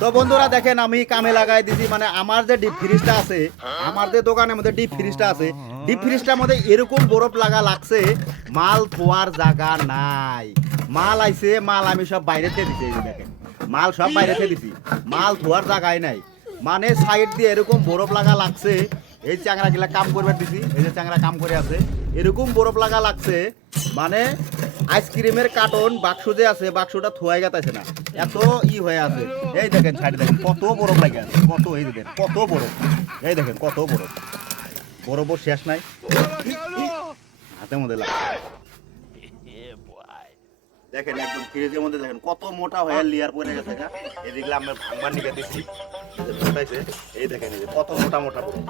তো বন্ধুরা দেখেন আমি কামে লাগাই দিছি মানে আমার যে ডিপ ফ্রিজটা আছে আমার যে দোকানের মধ্যে ডিপ ফ্রিজটা আছে ডিপ ফ্রিজটার মধ্যে এরকম বরফ লাগছে মাল ধোয়ার জায়গা নাই মাল আইছে মাল আমি সব বাইরে থেকে দিছি এই যে দেখেন মাল সব বাইরে থেকে দিছি মাল ধোয়ার জায়গায় নাই মানে সাইড দিয়ে এরকম বরফ লাগছে এই চ্যাংরা গিলা কাম করবে দিছি এই যে চ্যাংরা কাম করে আছে এরকম বরফ লাগছে মানে আইসক্রিমের কার্টন বাক্স যে আছে বাক্সটা থুয়াই গেছে না এত হয়ে আছে এই দেখেন সাইডে দেখেন কত বরফ লাগে আছে কত এই দেখেন কত বরফ এই দেখেন কত বরফ বরফও শেষ নাই হাতের মধ্যে লাগছে দেখেন একদম ফ্রিজের মধ্যে দেখেন কত মোটা হয়ে লেয়ার পড়ে গেছে এদিকে আমরা ভাঙবার নিকে দিচ্ছি এই দেখেন এই কত মোটা মোটা বরফ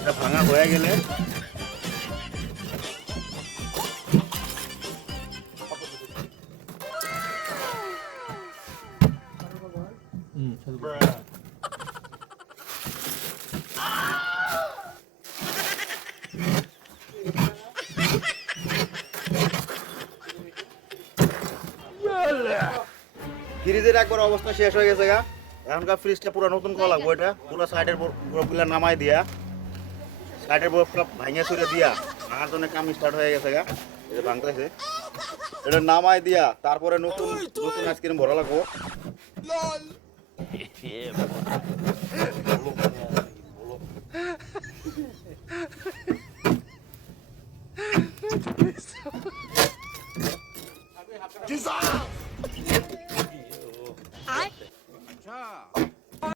এটা ভাঙা হয়ে গেলে ফ্রিজের একবার অবস্থা শেষ হয়ে গেছে গা এখনকার ফ্রিজটা পুরো নতুন করা লাগবে এটা পুরো সাইডের বরফগুলো নামাই দিয়া সাইডের বরফটা ভাঙিয়ে ছুড়ে দিয়া আমার জন্য কাম স্টার্ট হয়ে গেছে গা এটা ভাঙতেছে এটা নামাই দিয়া তারপরে নতুন নতুন আইসক্রিম ভরা লাগবো